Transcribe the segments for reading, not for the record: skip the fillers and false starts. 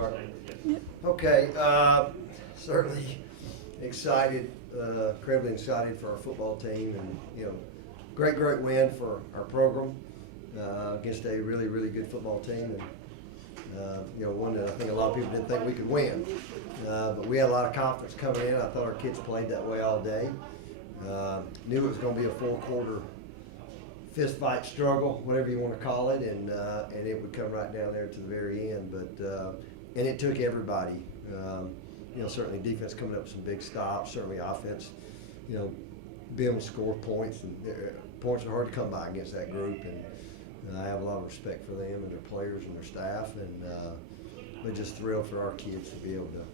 start? Yep. Okay, certainly excited, incredibly excited for our football team, and great win for our program against a really good football team, and one that I think a lot of people didn't think we could win, but we had a lot of confidence coming in. I thought our kids played that way all day. Knew it was going to be a 4-quarter fist fight struggle, whatever you want to call it, and it would come right down there to the very end. But and it took everybody. Certainly defense coming up with some big stops. Certainly offense, being able to score points, and points are hard to come by against that group. And I have a lot of respect for them and their players and their staff, and we're just thrilled for our kids to be able to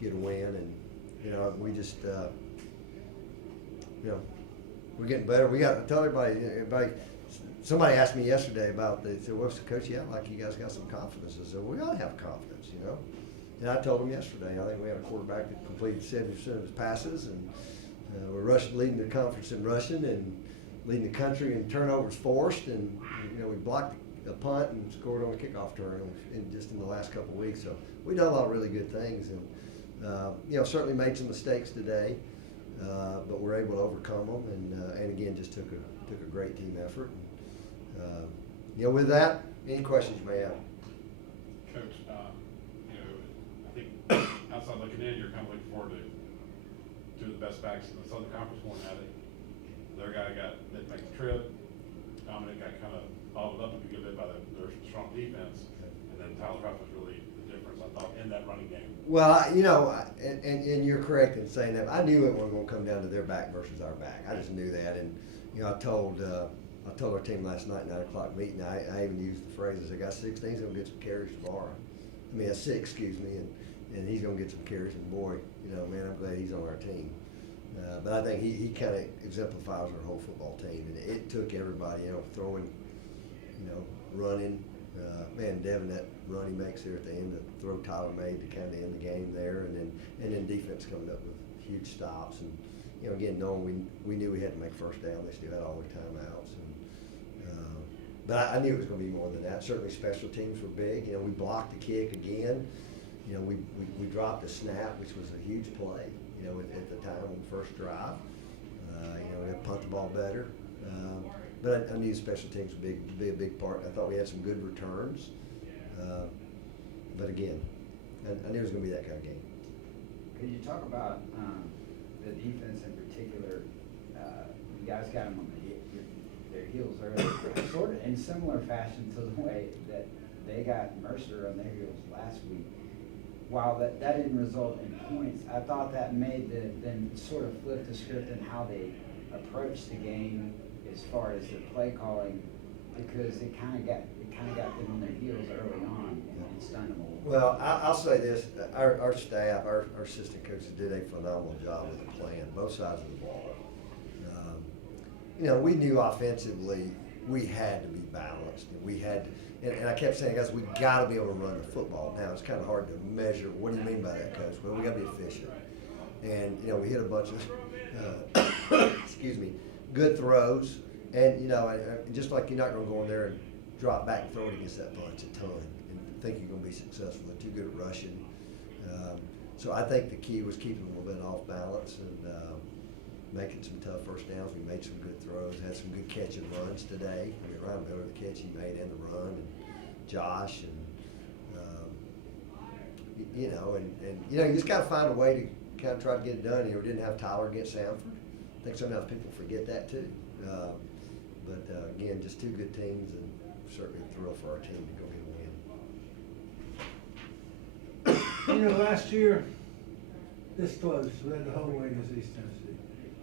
get a win. And we just we're getting better. We got to tell everybody. Somebody asked me yesterday about they said, "What's the coach? Yeah, like you guys got some confidence." I said, "We gotta have confidence, And I told them yesterday, I think we had a quarterback that completed 70% of his passes, and we're leading the conference in rushing and leading the country in turnovers forced, and we blocked a punt and scored on a kickoff return just in the last couple of weeks. So we've done a lot of really good things, and certainly made some mistakes today. But we're able to overcome them, and again, just took a great team effort. With that, any questions you may have? Coach, I think outside looking in, you're kind of looking forward to two of the best backs in the Southern Conference going at it. Their guy didn't make the trip. Dominic got kind of bottled up a good bit by their strong defense, and then Tyler Ruff was really the difference, I thought, in that running game. Well, and you're correct in saying that. I knew it wasn't going to come down to their back versus our back. I just knew that, and I told our team last night, 9 o'clock meeting. I even used the phrase, "I got 16. He's going to get some carries tomorrow." I mean, 6, excuse me, and he's going to get some carries. And boy, man, I'm glad he's on our team. But I think he kind of exemplifies our whole football team, and it took everybody, throwing, running. Man, Devin, that run he makes there at the end, the throw Tyler made to kind of end the game there, and then defense coming up with huge stops, and again, knowing we knew we had to make first down, they still had all the timeouts, and but I knew it was going to be more than that. Certainly, special teams were big. We blocked the kick again. We dropped a snap, which was a huge play. At the time on the first drive, we had to punt the ball better. But I knew special teams would be a big part. I thought we had some good returns. But again, I knew it was going to be that kind of game. Could you talk about the defense in particular? You guys got them on their heels early, sort of in similar fashion to the way that they got Mercer on their heels last week. While that didn't result in points, I thought that made them sort of flip the script in how they approached the game as far as the play calling, because it kind of got them on their heels early on and stunned them a little. Well, I'll say this: our staff, our assistant coaches did a phenomenal job with the plan, both sides of the ball. We knew offensively we had to be balanced, and we had to, and I kept saying, guys, we got to be able to run the football. Now it's kind of hard to measure. What do you mean by that, Coach? Well, we got to be efficient, and we hit a bunch of excuse me, good throws, and just like you're not going to go in there and drop back and throw it against that bunch a ton and think you're going to be successful. They're too good at rushing. So I think the key was keeping them a little bit off balance and making some tough first downs. We made some good throws, had some good catch and runs today. Ryan Miller, the catch he made and the run, and Josh, and you just got to find a way to kind of try to get it done. We didn't have Tyler against Sanford. I think sometimes people forget that too. But again, just two good teams, and certainly a thrill for our team to go get a win. Last year, this close, led the whole way against East Tennessee.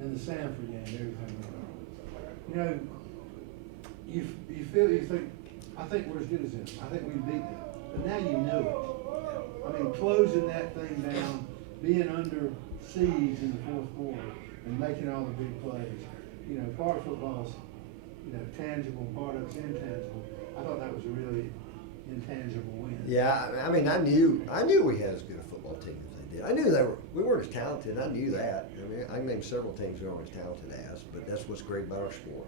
In the Sanford game, everything went wrong. You think, I think we're as good as them. I think we beat them. But now you know it. I mean, closing that thing down, being under siege in the fourth quarter, and making all the big plays. Part of football's, tangible, part of it's intangible. I thought that was a really intangible win. Yeah, I mean, I knew we had as good a football team as they did. I knew we weren't as talented, and I knew that. I mean, I can name several teams we aren't as talented as, but that's what's great about our sport.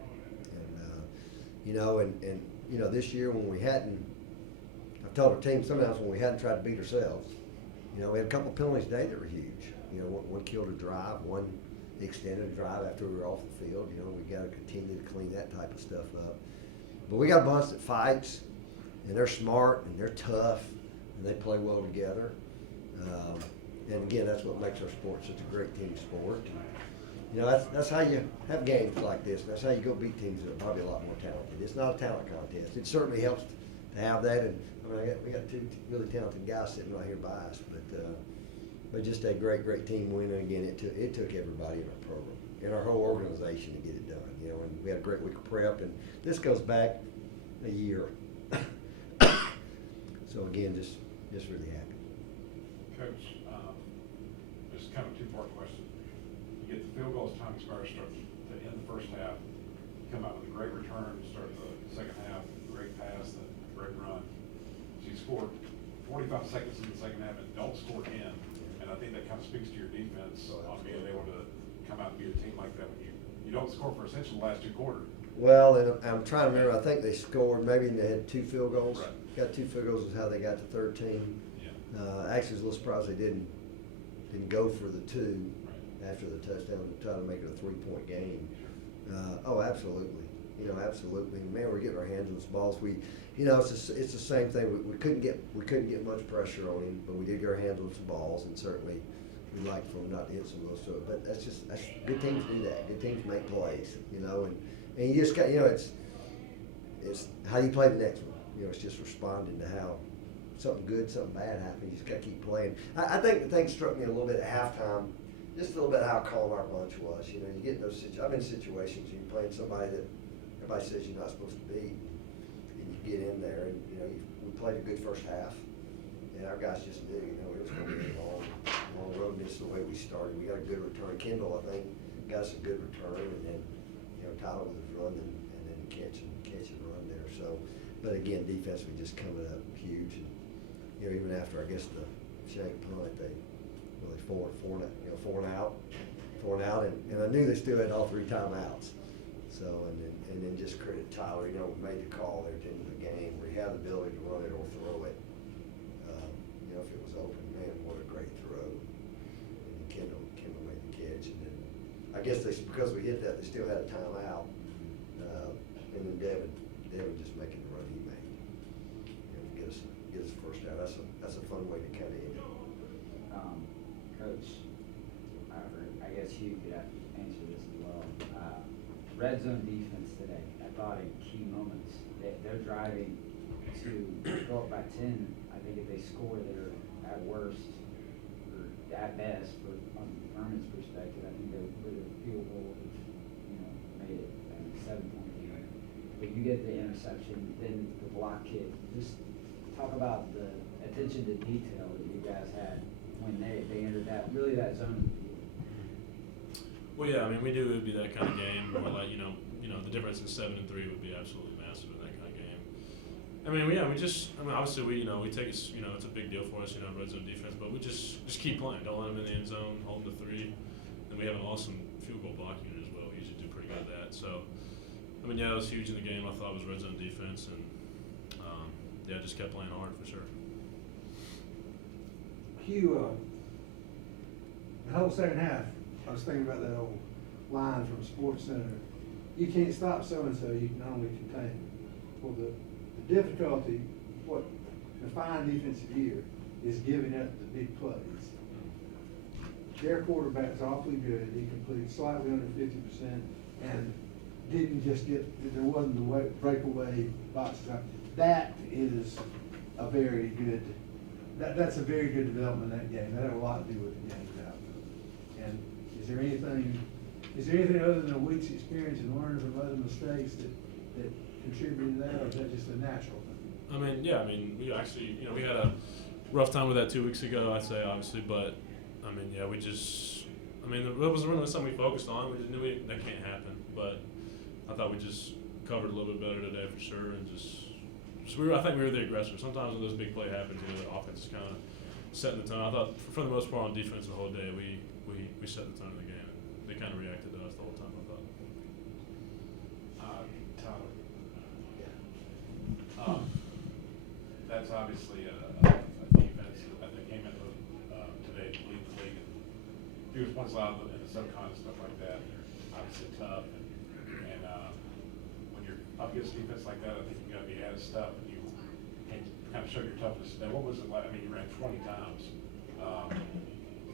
And this year when we hadn't, I I told our team sometimes when we hadn't tried to beat ourselves, you know, we had a couple penalties today that were huge. You know, one killed a drive, one extended a drive after we were off the field. You know, we got to continue to clean that type of stuff up. But we got a bunch that fights, and they're smart, and they're tough, and they play well together. And again, that's what makes our sport such a great team sport. You know, that's how you have games like this. That's how you go beat teams that are probably a lot more talented. It's not a talent contest. It certainly helps to have that. And I mean, we got two really talented guys sitting right here by us, but just a great team win. And again, it took everybody in our program, in our whole organization to get it done. You know, and we had a great week of prep, and this goes back a year. So again, just really happy. Coach, this is kind of a two-part question. You get the field goal as time expires, start to end the first half. You come out with a great return, start the second half, great pass, a great run. So you scored 45 seconds in the second half and don't score again. And I think that kind of speaks to your defense on being able to come out and beat a team like that when you don't score for essentially the last two quarters. Well, and I'm trying to remember, I think they scored, maybe they had 2 field goals. Right. Got 2 field goals is how they got to 13. Yeah. Actually, I was a little surprised they didn't go for the 2 Right. after the touchdown to try to make it a 3-point game. Oh, absolutely. You know, absolutely. Man, we're getting our hands on those balls. You know, it's the same thing. We couldn't get much pressure on him, but we did get our hands on some balls, and certainly we'd like for him not to hit some of those. But that's good teams do that. Good teams make plays. You know, and you just got, you know, it's how do you play the next one? You know, it's just responding to how something good, something bad happens. You just got to keep playing. I think the thing struck me a little bit at halftime, just a little bit how calm our bunch was. You know, you get in those situations. I'm in situations you're playing somebody that everybody says you're not supposed to beat, and you get in there, and you know, we played a good first half, and our guys just knew, you know, it was going to be a long road. And this is the way we started. We got a good return. Kendall, I think, got us a good return, and then, you know, Tyler was running and then catch and run there. So, but again, defense was just coming up huge, and you know, even after I guess the shank punt, they really four and out, and I knew they still had all 3 timeouts. So and then just credit Tyler, you know, made the call there at the end of the game where he had the ability to run it or throw it. You know, if it was open, man, what a great throw. And Kendall made the catch, and then I guess because we hit that, they still had a timeout. And then Devin just making the run he made, you know, get us the first down. That's a fun way to kind of end it. Coach, I guess you could answer this as well. Red zone defense today, I thought in key moments, they're driving to go up by 10. I think if they score, they're at worst, or at best, from Furman's perspective, I think they would have field goal, you know, made it a 7-point game. But you get the interception, then the block kick. Just talk about the attention to detail that you guys had when they entered that zone. Well, yeah, I mean, we knew it would be that kind of game. More like, you know, the difference in 7 and 3 would be absolutely massive in that kind of game. I mean, obviously we take it, you know, it's a big deal for us, you know, red zone defense, but we just keep playing. Don't let them in the end zone, hold them to 3. And we have an awesome field goal blocking unit as well. We usually do pretty good at that. So, I mean, yeah, it was huge in the game. I thought it was red zone defense, and yeah, just kept playing hard for sure. Hugh, the whole second half, I was thinking about that old line from Sports Center. You can't stop so-and-so, you can only contain them. Well, the difficulty, what define defensive year, is giving up the big plays. Their quarterback's awfully good. He completed slightly under 50% and didn't just there wasn't the breakaway boxes out. That is a very good, that's a very good development in that game. That had a lot to do with the game's outcome. And is there anything other than a week's experience and learning from other mistakes that contributed to that, or is that just a natural thing? I mean, yeah, we actually, you know, we had a rough time with that 2 weeks ago, I'd say, obviously, but I mean, yeah, it was really something we focused on. We just knew that can't happen, but I thought we just covered a little bit better today for sure, and I think we were the aggressor. Sometimes when those big play happens, you know, the offense is kind of setting the tone. I thought for the most part on defense the whole day, we set the tone of the game. They kind of reacted to us the whole time, I thought. Tyler. that's obviously a defense that they came into today to lead the league. And fewest points allowed in the subcon and stuff like that. They're obviously tough. And when you're up against defense like that, I think you got to be added stuff and you can kind of show your toughness today. What was it like? I mean, you ran 20 times.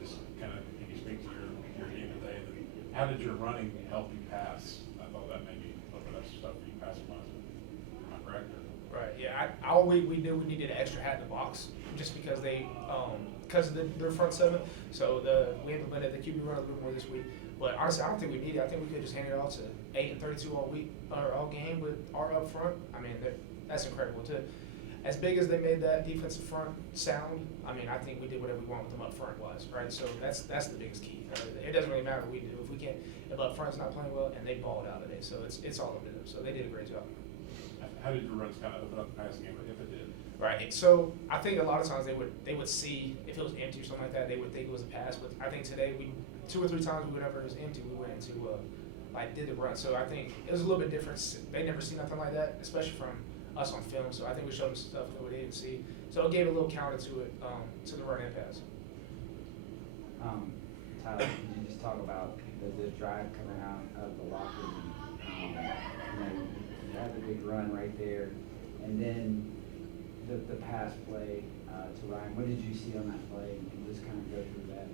Just kind of, can you speak to your game today? How did your running help you pass? I thought that maybe a little bit of stuff for you passing wise. Am I correct? Right, yeah, all we knew we needed an extra hat in the box, just because because of their front seven, so we implemented the QB run a little more this week. But honestly, I don't think we need it. I think we could just hand it off to 8 and 32 all week, or all game with our up front. I mean, that's incredible too. As big as they made that defensive front sound, I mean, I think we did whatever we want with them up front wise, right? So that's the biggest key. It doesn't really matter what we do. If up front's not playing well, and they balled out today, so it's all up to them. So they did a great job. How did your runs kind of open up the passing game, if it did? Right. So I think a lot of times they would see if it was empty or something like that, they would think it was a pass. But I think today 2 or 3 times whenever it was empty, we went into did the run. So I think it was a little bit different. They never seen nothing like that, especially from us on film. So I think we showed them stuff that they didn't see. So it gave a little counter to it, to the run and pass. Tyler, could you just talk about the drive coming out of the locker room? You had the big run right there, and then the pass play to Ryan. What did you see on that play? And just kind of go through that.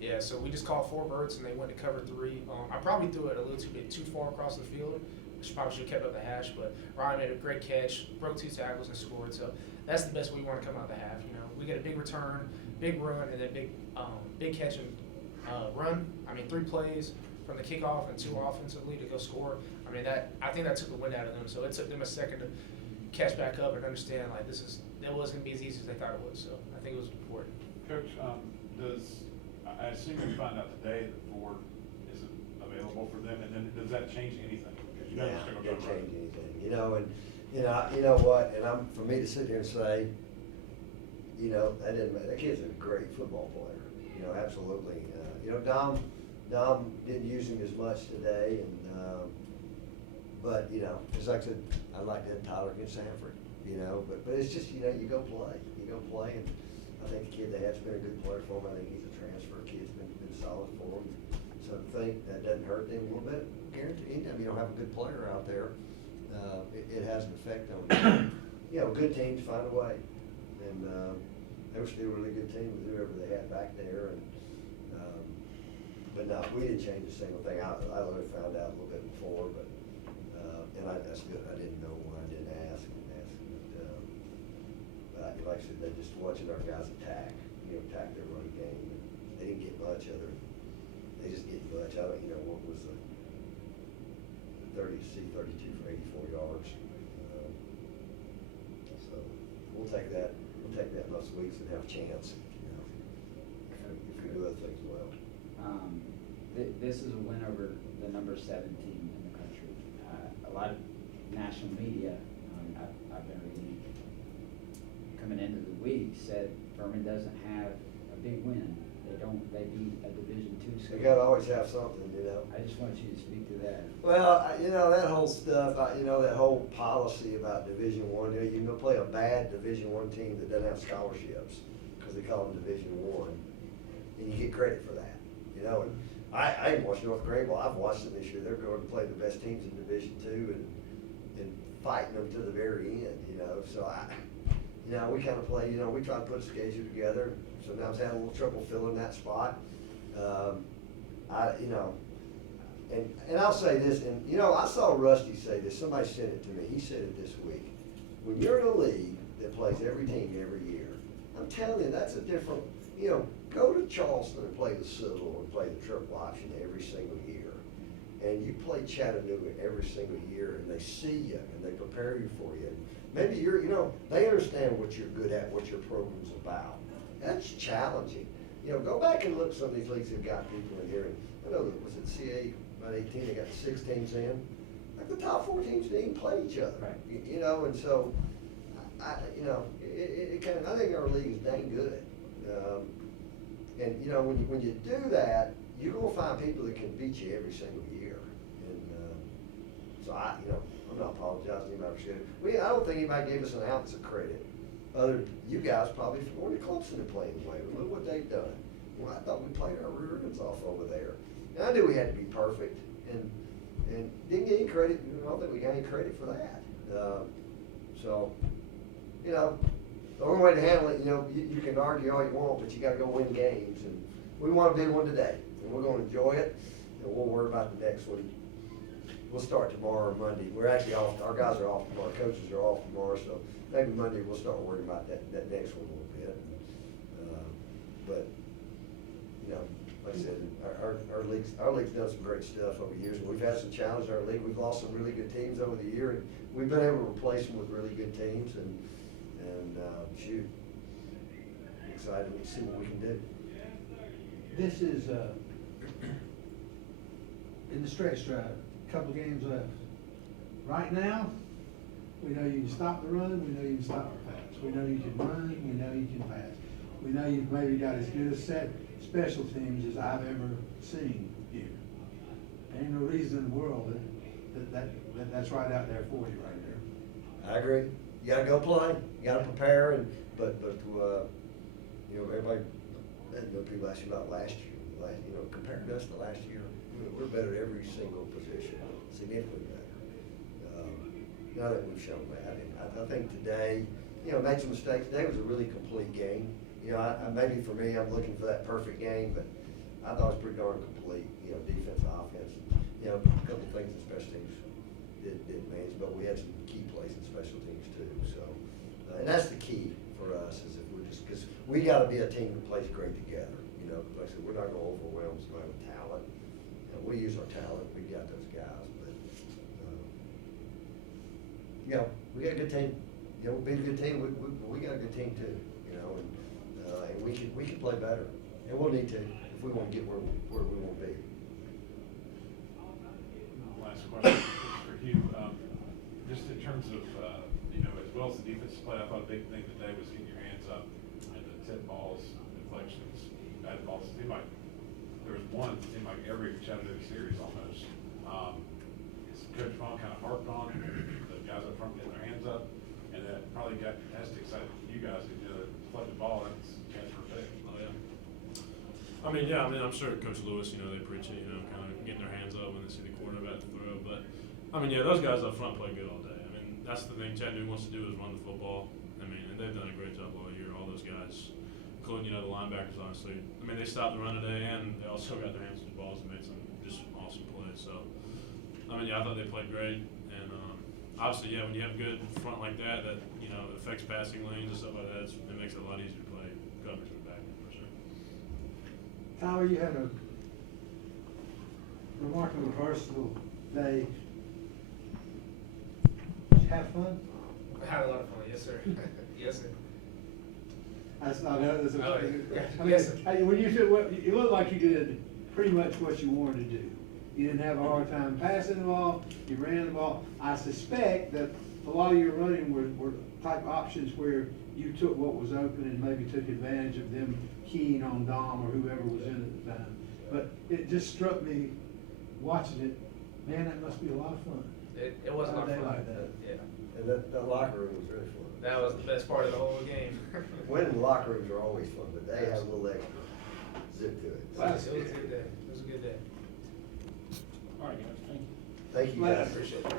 Yeah, so we just called 4 birds and they went to cover 3. I probably threw it a little bit too far across the field. Probably should have kept up the hash, but Ryan made a great catch, broke 2 tackles and scored. So that's the best way we want to come out of the half. We get a big return, big run, and then big catch and run. I mean, 3 plays from the kickoff and 2 offensively to go score. I mean, I think that took the wind out of them. So it took them a second to catch back up and understand that wasn't going to be as easy as they thought it was. So I think it was important. Coach, I assume you find out today that Ford isn't available for them, and then does that change anything? Because you know Yeah, it's going to it go change right. anything, and you know what, and for me to sit here and say, that didn't matter. That kid's a great football player, absolutely. Dom didn't use him as much today, but just like I said, I'd like to have Tyler against Sanford, but it's just, you go play, and I think the kid they have's been a good player for him. I think he's a transfer kid's been solid for him. So I think that doesn't hurt them a little bit. Guarantee, anytime you don't have a good player out there, it has an effect on them. Good teams find a way, and they were still a really good team with whoever they had back there. And but no, we didn't change a single thing. I literally found out a little bit before, but that's good. I didn't know why I didn't ask. But like I said, they just watching our guys attack their running game. And they didn't get much other. They just get much. I don't, what was the 32 for 84 yards. So we'll take that most weeks and have a chance. If we do other things well. This is a win over the number 7 team in the country. A lot of national media, I've been reading, coming into the week, said Furman doesn't have a big win. They beat a Division II school. You gotta always have something, I just want you to speak to that. Well, that whole stuff, that whole policy about Division I, you can play a bad Division I team that doesn't have scholarships, because they call them Division I, and you get credit for that, and I ain't watched North Greenville. I've watched them this year. They're going to play the best teams in Division II and fighting them to the very end, so we kind of play, we try to put a schedule together. Sometimes had a little trouble filling that spot. And I'll say this, and I saw Rusty say this, somebody said it to me, he said it this week. When you're in a league that plays every team every year, I'm telling you, that's a different, go to Charleston and play the Civil and play the triple option every single year. And you play Chattanooga every single year, and they see you, and they prepare you for you. Maybe they understand what you're good at, what your program's about. That's challenging. Go back and look at some of these leagues that got people in here. And I know that was it CA about 18, they got 6 teams in. Like the top 4 teams didn't even play each other. Right. And so I think our league is dang good. And when you do that, you're gonna find people that can beat you every single year. And so I'm not apologizing to anybody for shooting. I don't think anybody gave us an ounce of credit. You guys probably for going to Clemson and playing the way. Look what they've done. Well, I thought we played our rear ends off over there. And I knew we had to be perfect, and didn't get any credit. I don't think we got any credit for that. So, you know, the only way to handle it, you know, you can argue all you want, but you got to go win games, and we want to be one today, and we're going to enjoy it, and we'll worry about the next one. We'll start tomorrow or Monday. We're actually off. Our guys are off tomorrow. Coaches are off tomorrow, so maybe Monday we'll start worrying about that next one a little bit. But you know, like I said, our league's done some great stuff over the years, and we've had some challenges in our league. We've lost some really good teams over the year, and we've been able to replace them with really good teams. And shoot, excited to see what we can do. This is, in the stretch drive, couple games left. Right now, we know you can stop the run, we know you can stop the pass. We know you can run, we know you can pass. We know you've maybe got as good a set special teams as I've ever seen here. Ain't no reason in the world that's right out there for you right there. I agree. You gotta go play. You gotta prepare, but you know, everybody, people ask you about last year. You know, compared to us to last year, we're better at every single position, significantly better. Now that we've shown that, and I think today, you know, made some mistakes. Today was a really complete game. You know, maybe for me, I'm looking for that perfect game, but I thought it was pretty darn complete. You know, defense, offense. You know, a couple of things in special teams didn't manage, but we had some key plays in special teams too. So, and that's the key for us is if we're just because we got to be a team that plays great together. You know, like I said, we're not going to overwhelm somebody with talent. You know, we use our talent. We got those guys, but you know, we got a good team. You know, we'll be a good team. We got a good team too. You know, and we can play better, and we'll need to if we want to get where we want to be. Last question for Hugh. Just in terms of, you know, as well as the defensive play, I thought a big thing today was getting your hands up and the tip balls, deflections, bad balls. It seemed like there was one, it seemed like every Chattanooga series almost. Coach Vaughn kind of harped on the guys up front getting their hands up, and that probably got Test excited for you guys to deflect the ball. That's a chance for a pick. Oh, yeah. I mean, yeah, I'm sure Coach Lewis, you know, they preach it, you know, kind of getting their hands up when they see the quarterback throw. But, I mean, yeah, those guys up front play good all day. I mean, that's the thing Chattanooga wants to do is run the football. I mean, and they've done a great job all year, all those guys, including, you know, the linebackers, honestly. I mean, they stopped the run today, and they also got their hands on the balls and made some just awesome plays. So, I mean, yeah, I thought they played great. And, obviously, yeah, when you have good front like that, you know, affects passing lanes and stuff like that, it makes it a lot easier to play coverage in the back end, for sure. Tyler, you had a remarkably versatile day. Did you have fun? I had a lot of fun, yes, sir. Yes, sir. That's not, that's a, Oh, yeah. I mean, Yes, sir. when you said, it looked like you did pretty much what you wanted to do. You didn't have a hard time passing the ball, you ran the ball. I suspect that a lot of your running were type options where you took what was open and maybe took advantage of them keying on Dom or whoever was in at the time. But it just struck me watching it, man, that must be a lot of fun. It was a lot of fun. Like that. Yeah. And that locker room was really fun. That was the best part of the whole game. Winning the locker rooms are always fun, but they have a little extra zip to it. It was a good day. It was a good day. All right, guys. Thank you. Thank you guys. Appreciate it.